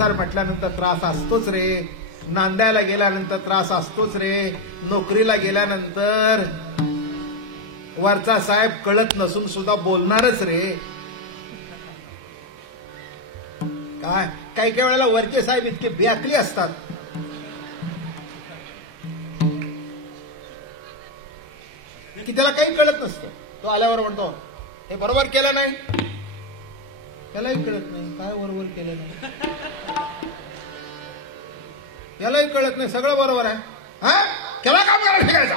संसार म्हटल्यानंतर त्रास असतोच रे, नांदायला गेल्यानंतर त्रास असतोच रे, नोकरीला गेल्यानंतर वरचा साहेब कळत नसून सुद्धा बोलणारच रे. काय काही काही वेळेला वरचे साहेब इतके बेअक्कली असतात, की त्याला काही कळत नसतं. तो आल्यावर म्हणतो हे बरोबर केलं नाही, त्यालाही कळत नाही काय बरोबर केलं नाही, यालाही कळत नाही सगळं बरोबर आहे. हा केला काम करायला शिकायचा,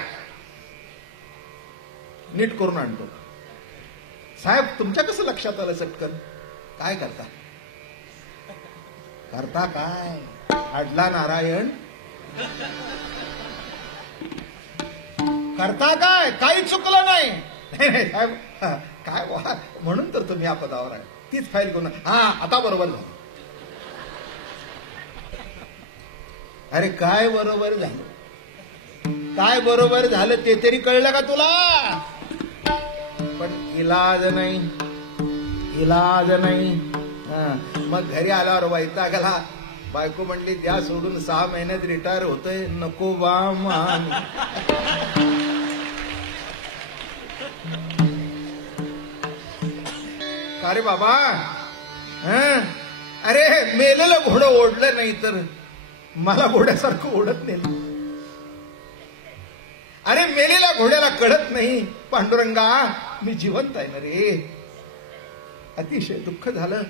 नीट करून आणतो. साहेब तुमच्या कसं लक्षात आलं चटकन, काय करता करता काय, अडला नारायण करता काय, काही चुकलं नाही. साहेब काय म्हणून तर तुम्ही या पदावर आहे, तीच फाईल करून हा आता बरोबर झालं. अरे काय बरोबर झालं, काय बरोबर झालं ते तरी कळलं का तुला. पण इलाज नाही, इलाज नाही. मग घरी आल्यावर वैतागला, बायको म्हणली द्या सोडून 6 महिन्यात रिटायर होतोय. नको बा मान, अरे बाबा अरे मेलेलं घोडं ओढलं नाही तर मला घोड्यासारखं ओढत नाही. अरे मेलेल्या घोड्याला कळत नाही पांडुरंगा मी जिवंत आहे ना रे. अतिशय दुःख झालं.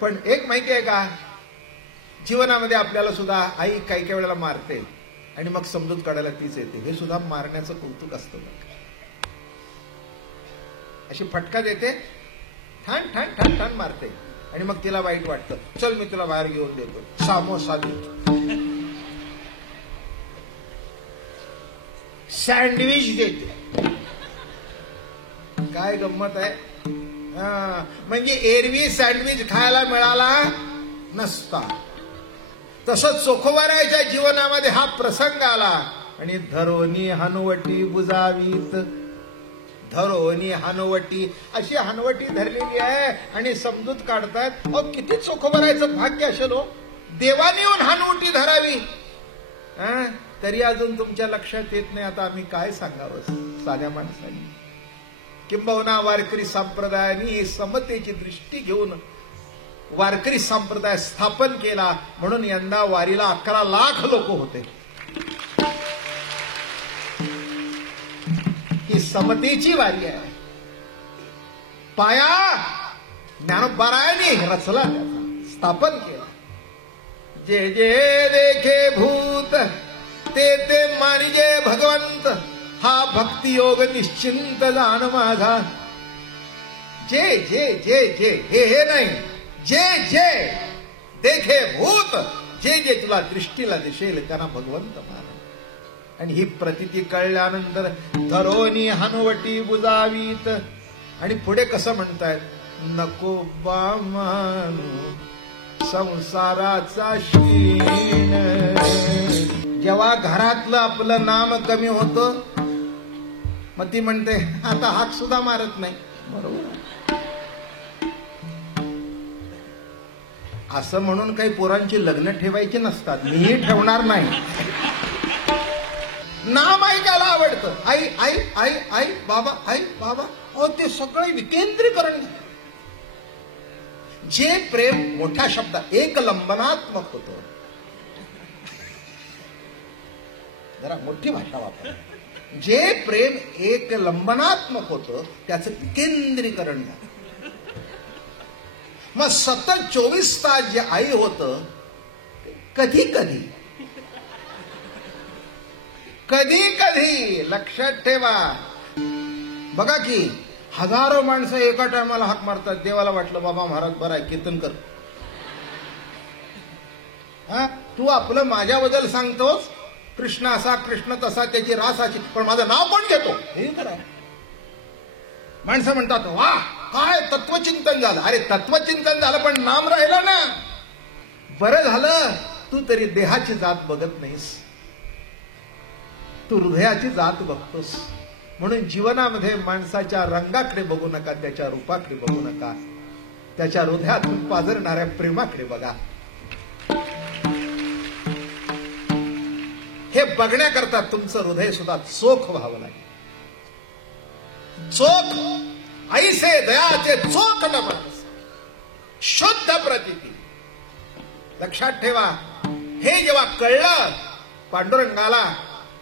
पण एक माहिती आहे का, जीवनामध्ये आपल्याला सुद्धा आई काही काही वेळेला मारते आणि मग समजूत काढायला तीच येते. हे सुद्धा मारण्याचं कौतुक असतं. अशी फटका देते, ठाण ठाण ठाण ठाण मारते आणि मग तिला वाईट वाटतं. चल मी तुला बाहेर घेऊन देतो, सामोसा देतो, सँडविच देते. काय गंमत आहे. म्हणजे एरवी सँडविच खायला मिळाला नसता, तसंच चोखोबारायच्या जीवनामध्ये हा प्रसंग आला आणि धरोनी हनुवटी बुजावीत, धरोनी हनुवटी अशी हनुवटी धरलेली आहे आणि समजूत काढतात. अहो किती चोखोबारायचं भाग्य असेल हो, देवाने येऊन हनुवटी धरावी. तरी अजून तुमच्या लक्षात येत नाही. आता आम्ही काय सांगावं साध्या माणसाने. किंबहुना वारकरी संप्रदायाने समतेची दृष्टी घेऊन वारकरी संप्रदाय स्थापन केला म्हणून यंदा वारीला 11 लाख लोक होते. ही समतेची वारी आहे. पाया ज्ञानोबारायांनी रचला, त्याचा स्थापन केला. जे जे देखे भूत ते ते मानिजे भगवंत, हा भक्ती योग निश्चिंत जाण माझा. जे जे जे जे हे हे नाही, जे जे देखे भूत, जे जे तुला दृष्टीला दिसेल त्यांना भगवंत मान. आणि ही प्रतिती कळल्यानंतर धरोनी हनुवटी बुजावीत. आणि पुढे कसं म्हणतायत, नको बा मानू संसाराचा शीण. जेव्हा घरातलं आपलं नाम कमी होतं मग ती म्हणते आता हाक सुद्धा मारत नाही. बरोबर. असं म्हणून काही पोरांची लग्न ठेवायची नसतात, मीही ठेवणार नाही. नाम ऐकायला आवडतं, आई आई आई आई बाबा आई बाबा. अहो ते सगळे विकेंद्रीकरण. जे प्रेम मोठ्या शब्दात एक लंबनात्मक होतं, जरा मोठी भाषा वापर. जे प्रेम एक लंबनात्मक होतं त्याचं केंद्रीकरण झालं. मग सतत 24 तास जे आई होतं, कधी कधी कधी कधी लक्षात ठेवा. बघा की हजारो माणसं एका टायमाला हाक मारतात. देवाला वाटलं बाबा महाराज बरं आहे, कीर्तन कर. तू आपलं माझ्याबद्दल सांगतोस, कृष्ण असा कृष्ण तसा त्याची रास अशी, पण माझं नाव कोण घेतो हे करा. माणसं म्हणतात वा काय तत्वचिंतन झालं. अरे तत्वचिंतन झालं पण नाम राहिलं ना. बरं झालं तू तरी देहाची जात बघत नाहीस, तू हृदयाची जात बघतोस. म्हणून जीवनामध्ये माणसाच्या रंगाकडे बघू नका, त्याच्या रूपाकडे बघू नका. त्याच्या हृदयातून पाझरणाऱ्या प्रेमाकडे बघा. हे बघण्याकरता तुमचं हृदय सुद्धा चोख व्हावं लागेल. चोख ऐसे दयाचे चोख न माणस, शुद्ध प्रतीती. लक्षात ठेवा, हे जेव्हा कळलं पांडुरंगाला,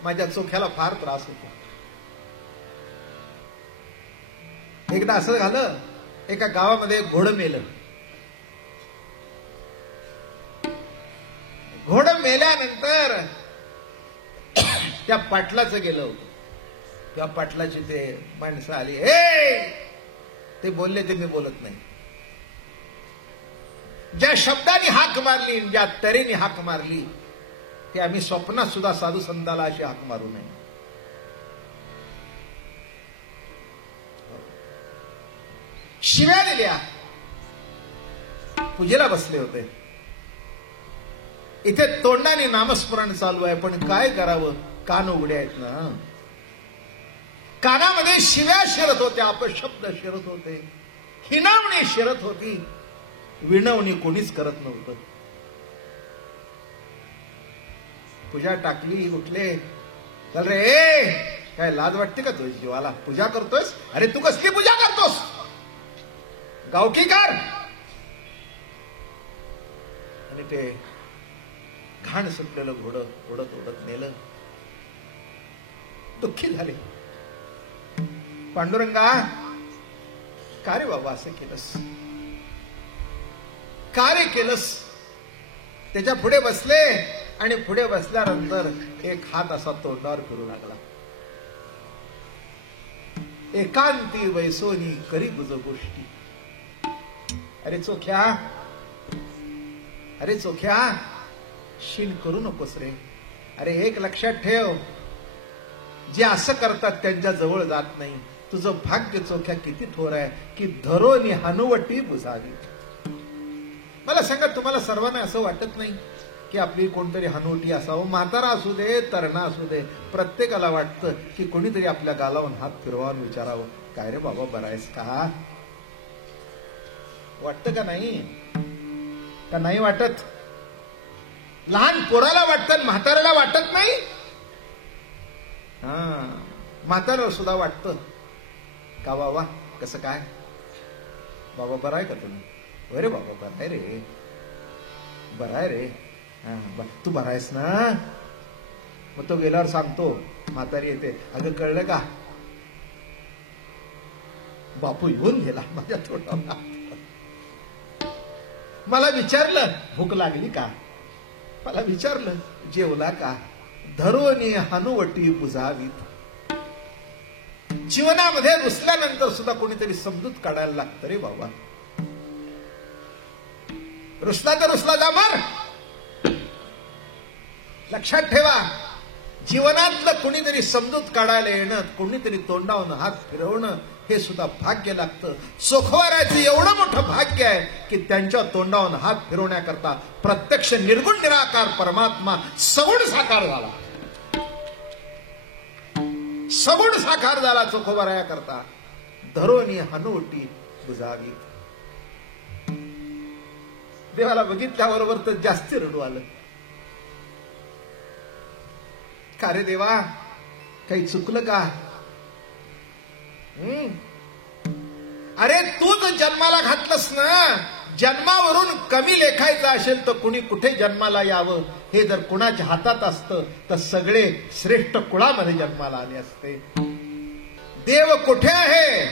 माझ्या चोख्याला फार त्रास होतो. एकदा असं झालं, एका गावामध्ये घोडं मेलं. घोडं मेल्यानंतर त्या पाटलाचं गेलं होतं. त्या पाटलाची ते माणसं आली, हे ते बोलले ते मी बोलत नाही. ज्या शब्दाने हाक मारली, ज्या तऱ्हेने हाक मारली, ते आम्ही स्वप्नात सुद्धा साधू संताला अशी हाक मारू नये. शिव्या दिल्या. पूजेला बसले होते. इथे तोंडाने नामस्मरण चालू आहे, पण काय करावं, कान उघडे आहेत ना. कानामध्ये शिव्या शिरत होत्या, अपशब्द शिरत होते, हिनावणी शिरत होती. विनवणी कोणीच करत नव्हतं. पूजा टाकली, उठले. चल रे, काय लाज वाटते का तुझ्या जीवाला? पूजा करतोस? अरे तू कसली पूजा करतोस? गावठी कर. आणि ते घाण सुटलेलं घोडं ओढत ओढत नेलं. दुःखी झाले. पांडुरंगा, का रे बाबा असं केलंस? का रे केलंस? त्याच्या पुढे बसले आणि पुढे बसल्यानंतर एक हात असा तोंडावर फिरू लागला. एकांती वैसोनी करी गुज गोष्टी. अरे चोख्या, अरे चोख्या, शीन करू नकोस रे. अरे एक लक्षात ठेव, जे असं करतात त्यांच्या जवळ जात नाही. तुझं भाग्य चोख्या किती थोर आहे की धरोनी हनुवटी बुजावी. मला सांगा, तुम्हाला सर्वांना असं वाटत नाही की आपली कोणतरी हनुवटी असावं? म्हातारा असू दे, तरणा असू दे, प्रत्येकाला वाटतं की कोणीतरी आपल्या गालावून हात फिरवावून विचारावं, काय रे बाबा बरा आहेस का? वाटतं का नाही? का नाही वाटत? लहान पोराला वाटतं, म्हाताऱ्याला वाटत नाही. म्हाताऱ्याला सुद्धा वाटतं का बाबा कसं काय? बाबा बरा आहे का तुम्ही? अरे बाबा बरा आहे रे, बरा आहे रे. तू बरा आहेस ना? मग तो गेल्यावर सांगतो, म्हातारी येते, अगं कळलं का, बापू येऊन गेला माझ्या तोंडाला. मला विचारलं भूक लागली का? मला विचारलं जेवला का? धरोनी हनुवटी बुजावीत. जीवनामध्ये रुसल्यानंतर सुद्धा कोणीतरी समजूत काढायला लागतं रे बाबा. रुसला तर रुसला जा मर. लक्षात ठेवा, जीवनातलं कोणीतरी समजूत काढायला येणं, कोणीतरी तोंडावून हात फिरवणं, हे सुद्धा भाग्य लागतं. चोखवारायचं एवढं मोठं भाग्य आहे की त्यांच्या तोंडावून हात फिरवण्याकरता प्रत्यक्ष निर्गुण निराकार परमात्मा सगुण साकार झाला. सगुण साकार झाला चोखवारायाकरता. धरोनी हनुवटी बुजावी. देवाला बघितल्याबरोबर तर जास्ती रडू आलं. का रे देवा, काही चुकलं का? अरे तूच जन्माला घातलंस ना. जन्मावरून कमी लेखायचं असेल तर कुणी कुठे जन्माला यावं हे जर कुणाच्या हातात असतं तर सगळे श्रेष्ठ कुळामध्ये जन्माला आले असते. देव कुठे आहे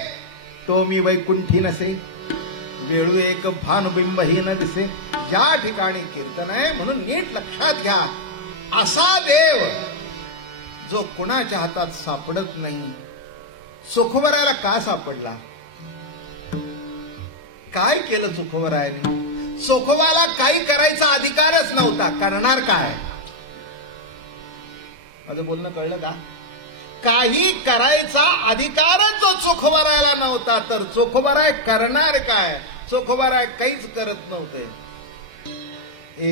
तो मी वैकुंठी नसे, वेळू एक भानुबिंबही न दिसे. ज्या ठिकाणी कीर्तन आहे म्हणून नीट लक्षात घ्या, असा देव जो कुणाच्या हातात सापडत नाही. चोखोबरायला का सापडला? काय केलं चोखोबरायाने? चोखोबाला काही करायचा अधिकारच नव्हता. करणार काय? माझं बोलणं कळलं का? काही करायचा अधिकारच जो चोखोबरायाला नव्हता, तर चोखोबराय करणार काय? चोखोबराय काहीच करत नव्हते.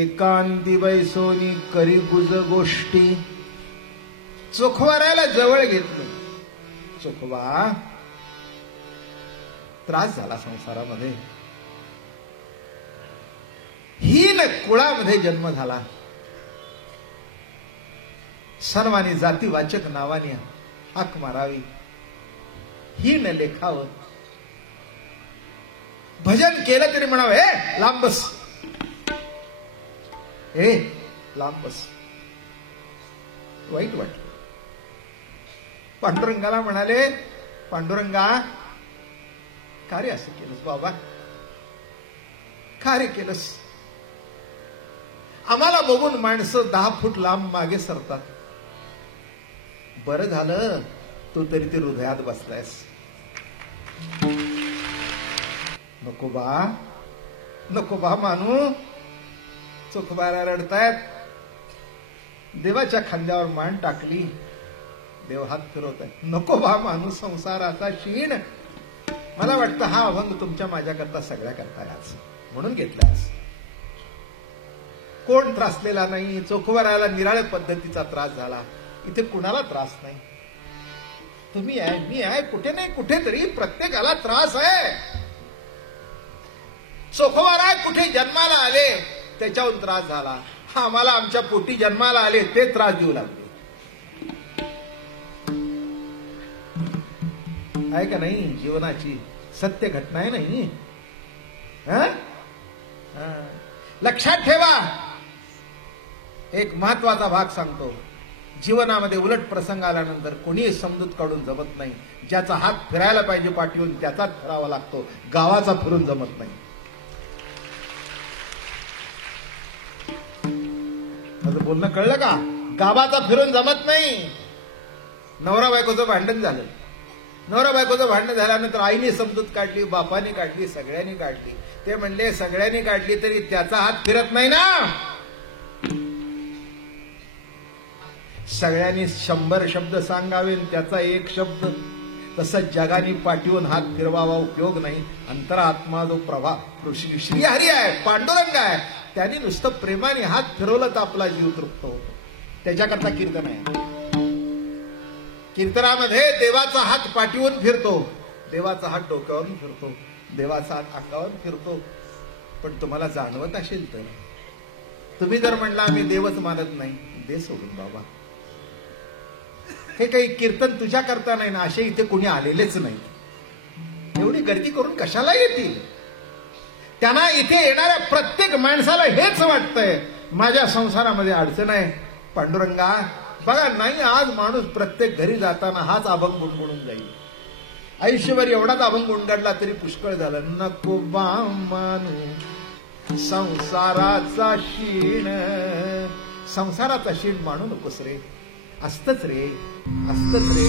एकांती बैसोनी करी गुज गोष्टी. चोखोबरायाला जवळ घेतलं. चोखोबा, त्रास झाला संसारामध्ये, हीन कुळामध्ये जन्म झाला. सन्मानी जातीवाचक नावाने हाक मारावी, हीन लेखावं. भजन केलं तरी म्हणावं, हे लांब बस, हे लांब बस. वाईट वाटलं. पांडुरंगाला म्हणाले, पांडुरंगा का रे असं केलंस बाबा, का रे केलंस? आम्हाला बघून माणसं 10 फूट लांब मागे सरतात. बरं झालं तू तरी ते हृदयात बसलायस. नको बा, नको बा मानू. चोखबारा रडतायत. देवाच्या खांद्यावर मान टाकली, देव हात फिरवत आहे. नको बा मानू संसाराचा क्षीण. मला वाटतं हा अभंग तुमच्या माझ्याकरता सगळ्या करता आज म्हणून घेतलास. कोण त्रासलेला नाही. चोखबाराला निराळ्या पद्धतीचा त्रास झाला. इथे कुणाला त्रास नाही. तुम्ही आहे, मी आहे, कुठे नाही कुठेतरी प्रत्येकाला त्रास आहे. चोखबारा कुठे जन्माला आले त्याच्याहून त्रास झाला. आम्हाला आमच्या पोटी जन्माला आले ते त्रास देऊ लागले. आहे का नाही जीवनाची सत्य घटना आहे नाही. लक्षात ठेवा, एक महत्वाचा भाग सांगतो. जीवनामध्ये उलट प्रसंग आल्यानंतर कोणीही समजूत काढून जमत नाही. ज्याचा हात फिरायला पाहिजे पाठवून त्याचाच फिरावा लागतो. गावाचा फिरून जमत नाही. माझं बोलणं कळलं का? गावाचा फिरून जमत नाही. नवरा बायकोचं भांडण झालं. नवरा बायकोचं भांडण झाल्यानंतर आईने समजूत काढली, बापाने काढली, सगळ्यांनी काढली. ते म्हणले सगळ्यांनी काढली तरी त्याचा हात फिरत नाही ना. सगळ्यांनी 100 शब्द सांगावे, त्याचा एक शब्द. तसंच जगाने पाठवून हात फिरवावा, उपयोग नाही. अंतरात्मा जो प्रभा श्रीहरी आहे, पांडुरंग आहे, त्यांनी नुसतं प्रेमाने हात फिरवलं तर आपला जीव तृप्त होतो. त्याच्याकरता कीर्तन आहे. कीर्तनामध्ये देवाचा हात पाठीवून फिरतो, देवाचा हात डोक्यावरून फिरतो, देवाचा हात अंगावर फिरतो. पण तुम्हाला जाणवत असेल तर, तुम्ही जर म्हणला आम्ही देवच मानत नाही, दे सोडून बाबा. हे काही कीर्तन तुझ्या करता नाही ना, असे इथे कोणी आलेलेच नाही. एवढी गर्दी करून कशाला येतील? त्यांना इथे येणाऱ्या प्रत्येक माणसाला हेच वाटतंय माझ्या संसारामध्ये अडचण आहे. पांडुरंगा बघा, नाही आज माणूस प्रत्येक घरी जाताना हाच अभंग गुणगुणून जाईल. आयुष्यभर एवढाच अभंग गुणगडला तरी पुष्कळ झालं. नको बा मानू संसाराचा शीण. संसाराचा शीण मानू नकोस रे. असतच रे, असतच रे.